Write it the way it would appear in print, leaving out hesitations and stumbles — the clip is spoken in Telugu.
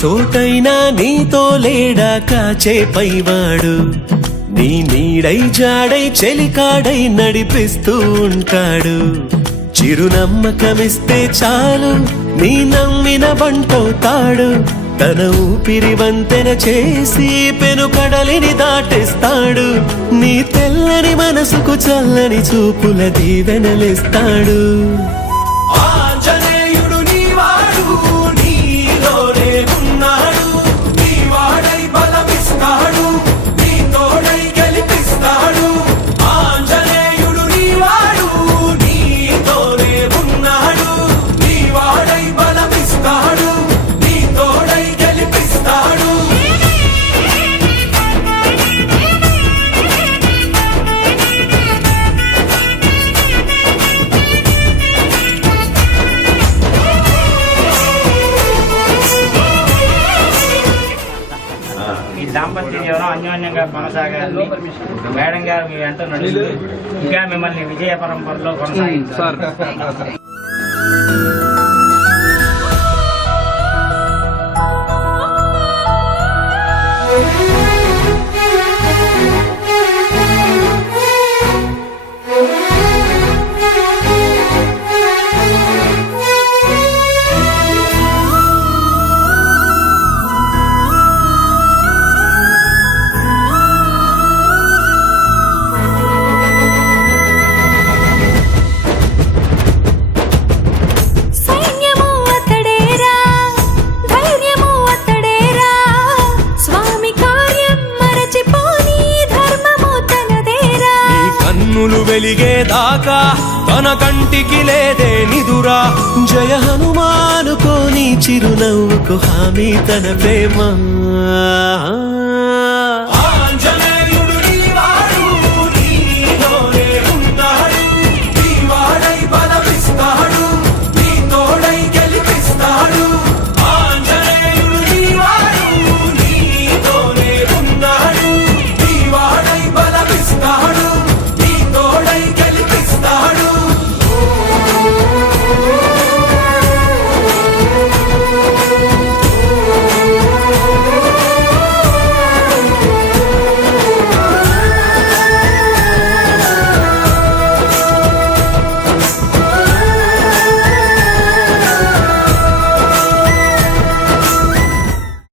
చోటైనా నీతో లేడా కాచే పైవాడు, నీ నీడై జాడై చెలికాడై నడిపిస్తూ ఉంటాడు. చిరునమ్మకమిస్తే చాలు నీ నమ్మిన బంటవుతాడు, తన ఊపిరి వంతెన చేసి పెను కడలిని దాటేస్తాడు. నీ తెల్లని మనసుకు చల్లని చూపుల దీవెనలిస్తాడు. ఆంజనేయుడు నీవాడు, నీలోనే ఉన్నాడు, నీ వాడై బలమిస్తాడు, నీ తోడై గెలిపిస్తాడు. ఆంజనేయుడు నీవాడు, నీతోనే ఉన్నాడు, నీ వాడై బలమిస్తాడు, నీ తోడై గెలిపిస్తాడు. ఈ దాంపత్య జీవనం అన్యోన్యంగా కొనసాగాలని మేడం గారు మీ వెంట నడుస్తూ ఇంకా మిమ్మల్ని విజయ పరంపరలో కొనసాగించారు. వెలిగేదాకా తన కంటికి లేదే నిదురా, జయ హనుమానుకోని చిరునవ్వుకు హామీ తన ప్రేమ.